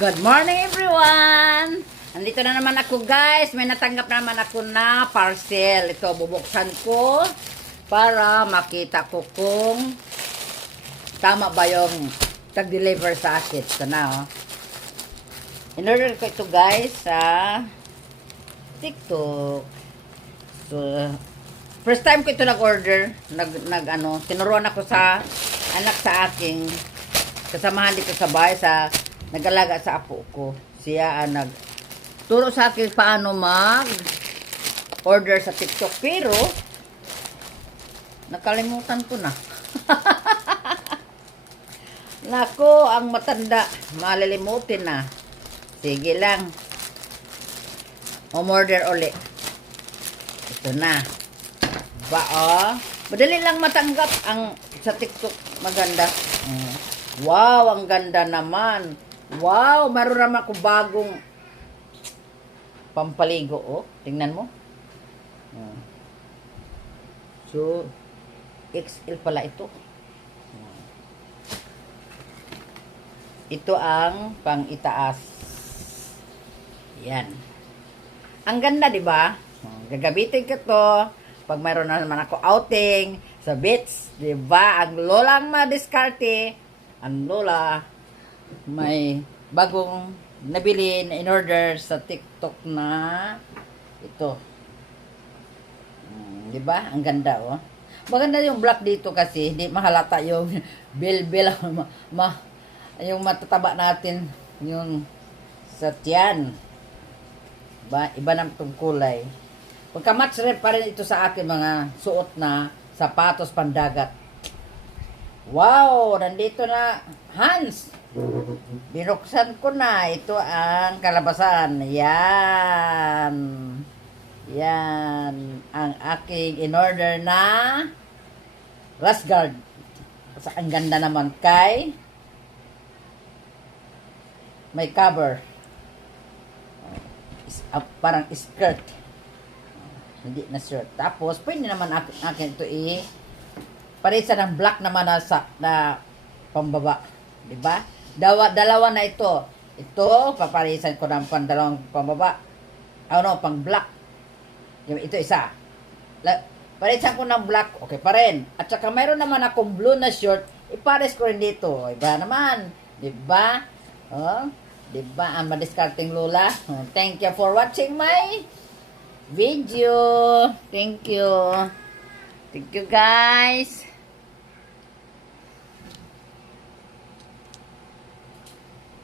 Good morning everyone! Andito na naman ako guys. May natanggap na naman ako na parcel. Ito, bubuksan ko para makita ko kung tama ba yung tag-deliver sa akin. Ito na, oh. In-order ko ito guys sa TikTok. So, first time ko ito nag-order. Tinuruan ako sa anak sa aking kasamahan dito sa bahay, nag-alaga sa apo ko. Siya nagturo sa akin paano mag-order sa TikTok. Pero, nakalimutan ko na. Nako, ang matanda. Malilimutin na. Sige lang. Umorder uli. Ito na. Madali lang matanggap ang sa TikTok. Maganda. Wow, ang ganda naman. Wow, meron naman ako bagong pampaligo. Oh, tingnan mo. So, XL pala ito. Ito ang pang-itaas. Yan. Ang ganda, di ba? Gagamitin ko to pag mayroon na naman ako outing sa beach, di ba? Ang lolang madiskarte, ang lola may bagong nabili na in-order sa TikTok na ito. Di ba? Ang ganda, oh. Maganda yung black dito kasi hindi mahalata yung bil-bil yung matataba natin yung sa tiyan. Iba na itong kulay. Pagka-match red pa rin ito sa akin mga suot na sapatos pandagat. Wow! Nandito na Hans! Binuksan ko na. Ito ang kalabasan. Yan. Yan. Ang aking in-order na Rash Guard. Ang ganda naman kay may cover. Parang skirt. Hindi na shirt. Tapos, pwede naman akin ito parisa ng black naman na pambaba. Diba? Dalawa na ito. Ito, paparisan ko ng pandalawang pambaba. Pang black. Ito isa. Parisan ko ng black. Okay pa rin. At saka mayroon naman akong blue na shirt. Ipares ko rin dito. Iba naman. Diba? Diba? Ang madiskarting lola. Thank you for watching my video. Thank you. Thank you guys.